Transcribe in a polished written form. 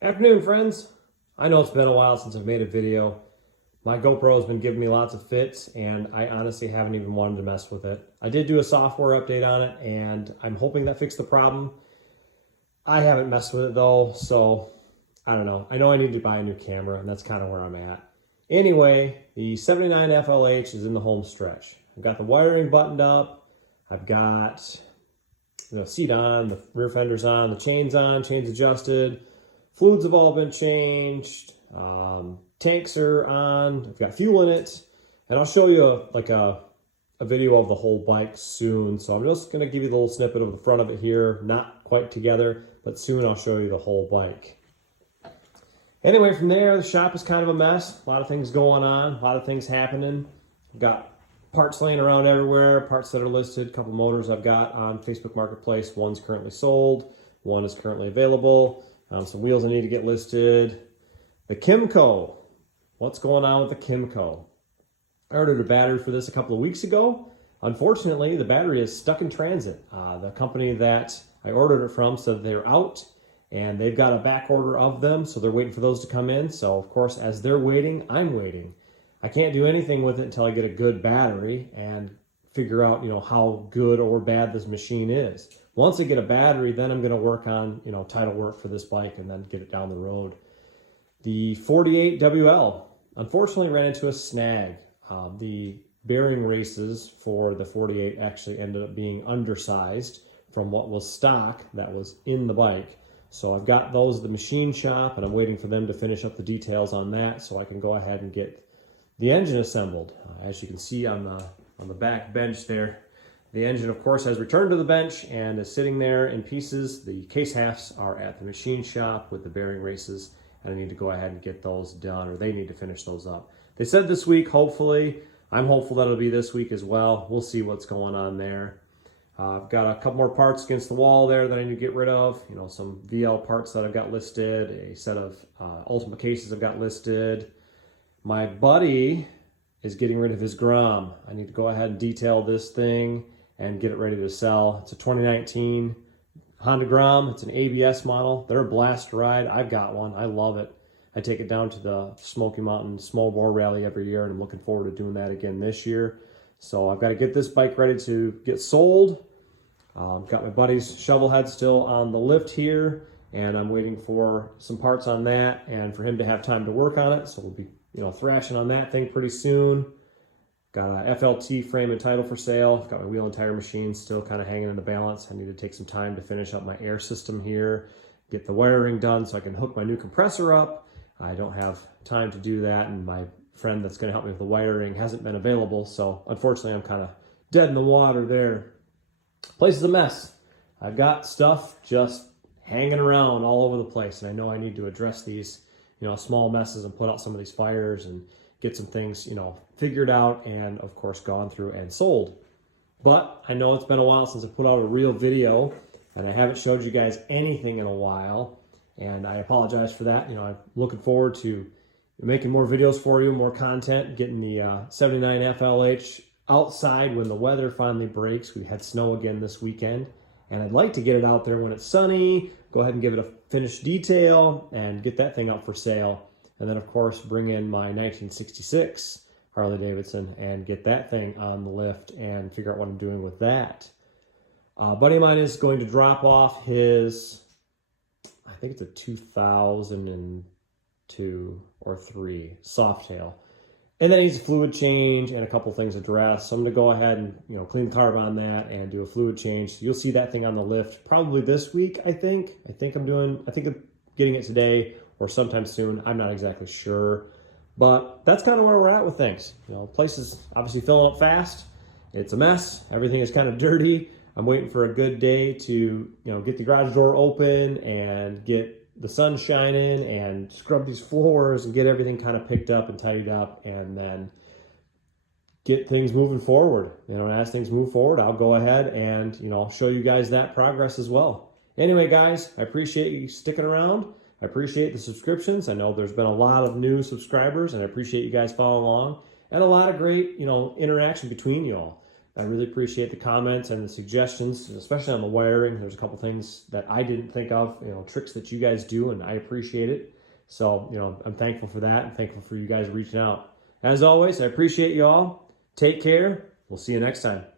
Afternoon, friends. I know it's been a while since I've made a video. My GoPro has been giving me lots of fits, and I honestly haven't even wanted to mess with it. I did do a software update on it, and I'm hoping that fixed the problem. I haven't messed with it though, so I don't know. I know I need to buy a new camera, and that's kind of where I'm at. Anyway, the 79 FLH is in the home stretch. I've got the wiring buttoned up. I've got the seat on, the rear fender's on, the chains adjusted. Fluids have all been changed. Tanks are on. I've got fuel in it. And I'll show you a video of the whole bike soon. So I'm just going to give you the little snippet of the front of it here. Not quite together, but soon I'll show you the whole bike. Anyway, from there, the shop is kind of a mess. A lot of things going on. A lot of things happening. I've got parts laying around everywhere. Parts that are listed. A couple motors I've got on Facebook Marketplace. One's currently sold. One is currently available. Some wheels I need to get listed. The Kimco. What's going on with the Kimco? I ordered a battery for this a couple of weeks ago. Unfortunately, the battery is stuck in transit. The company that I ordered it from said they're out, and they've got a back order of them, so they're waiting for those to come in. So, of course, as they're waiting, I'm waiting. I can't do anything with it until I get a good battery and figure out, how good or bad this machine is. Once I get a battery, then I'm going to work on, title work for this bike and then get it down the road. The 48 WL, unfortunately ran into a snag. The bearing races for the 48 actually ended up being undersized from what was stock that was in the bike. So I've got those at the machine shop, and I'm waiting for them to finish up the details on that so I can go ahead and get the engine assembled. As you can see on the back bench there, the engine, of course, has returned to the bench and is sitting there in pieces. The case halves are at the machine shop with the bearing races, and I need to go ahead and get those done, or they need to finish those up. They said this week, hopefully. I'm hopeful that it'll be this week as well. We'll see what's going on there. I've got a couple more parts against the wall there that I need to get rid of. Some VL parts that I've got listed, a set of Ultima cases I've got listed. My buddy is getting rid of his Grom. I need to go ahead and detail this thing and get it ready to sell. It's a 2019 Honda Grom. It's an ABS model. They're a blast to ride. I've got one. I love it. I take it down to the Smoky Mountain Small Bore Rally every year, and I'm looking forward to doing that again this year. So I've got to get this bike ready to get sold. Got my buddy's shovel head still on the lift here, and I'm waiting for some parts on that and for him to have time to work on it. So we'll be thrashing on that thing pretty soon. Got a FLT frame and title for sale. Got my wheel and tire machine still kind of hanging in the balance. I need to take some time to finish up my air system here, get the wiring done so I can hook my new compressor up. I don't have time to do that, and my friend that's going to help me with the wiring hasn't been available, so unfortunately I'm kind of dead in the water there. Place is a mess. I've got stuff just hanging around all over the place, and I know I need to address these small messes and put out some of these fires and get some things, figured out and, of course, gone through and sold. But I know it's been a while since I put out a real video, and I haven't showed you guys anything in a while, and I apologize for that. I'm looking forward to making more videos for you, more content, getting the 79 FLH outside when the weather finally breaks. We had snow again this weekend, and I'd like to get it out there when it's sunny, go ahead and give it a finished detail, and get that thing up for sale. And then, of course, bring in my 1966 Harley Davidson and get that thing on the lift and figure out what I'm doing with that. A buddy of mine is going to drop off his, I think it's a 2002 or 3 Softail. And then needs a fluid change and a couple things addressed. So I'm going to go ahead and clean the carb on that and do a fluid change. So you'll see that thing on the lift probably this week, I think. I think I'm getting it today or sometime soon. I'm not exactly sure. But that's kind of where we're at with things. Place is obviously filling up fast. It's a mess. Everything is kind of dirty. I'm waiting for a good day to get the garage door open and get the sun shining and scrub these floors and get everything kind of picked up and tidied up, and then get things moving forward. And as things move forward, I'll go ahead and show you guys that progress as well. Anyway, guys, I appreciate you sticking around. I appreciate the subscriptions. I know there's been a lot of new subscribers, and I appreciate you guys following along, and a lot of great interaction between you all. I really appreciate the comments and the suggestions, especially on the wiring. There's a couple things that I didn't think of, tricks that you guys do, and I appreciate it. So, I'm thankful for that and thankful for you guys reaching out. As always, I appreciate you all. Take care. We'll see you next time.